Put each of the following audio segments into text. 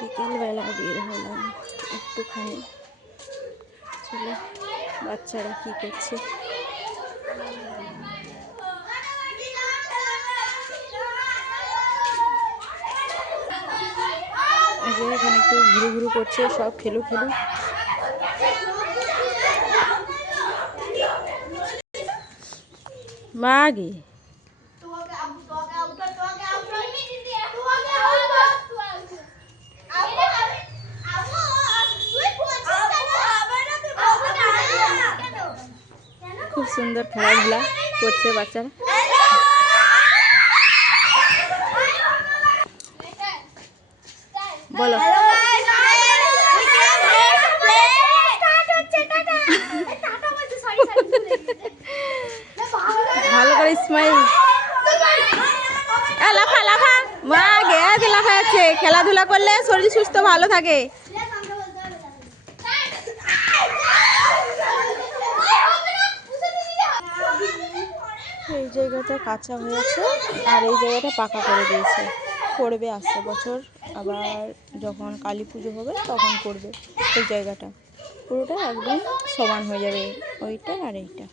বিকেলবেলা বের হলাম একটুখানি। চলো বাচ্চারা কি করছে। এখানে একটু ঘুরু ঘুরু করছে, সব খেলু খেলু। মাগি খুব সুন্দর খেলাধুলা করছে বাচ্চারা। বলো ভালো করে স্মাইল। লাফা লাফা মা গে লাফাচ্ছে। খেলাধুলা করলে শরীর সুস্থ ভালো থাকে। এই জায়গাটা কাঁচা হয়েছে আর এই জায়গাটা পাকা করে দিয়েছে। করবে আসছে বছর, আবার যখন কালী পুজো হবে তখন করবে। এই জায়গাটা পুরোটা একদম সমান হয়ে যাবে, ওইটা আর এইটা।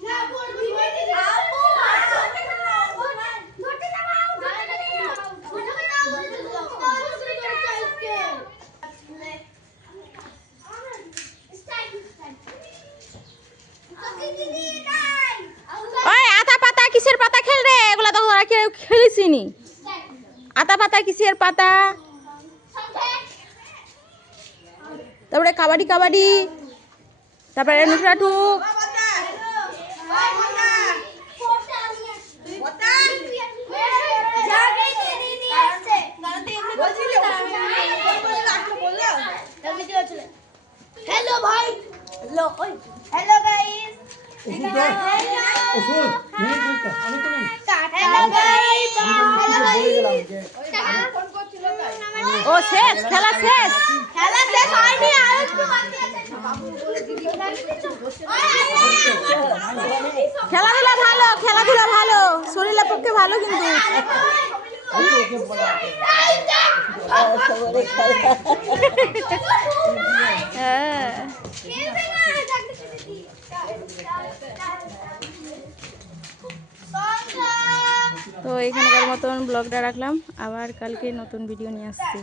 কিসের পাতা খেল রে? এগুলা তো তোরা কেউ খেলিসনি। আতা পাতা কিসের পাতা? তারপরে কাবাডি কাবাডি, তারপরে নুকরাটুক। हेलो भाई, हेलो हेलो गाइस। ও শেষ, খেলা শেষ। খেলা শেষ হয়নি, খেলাধুলা ভালো, খেলাধুলা ভালো, শরীরের পক্ষে ভালো। কিন্তু হ্যাঁ, তো এখানকার মতন ব্লগটা রাখলাম। আবার কালকে নতুন ভিডিও নিয়ে আসছি।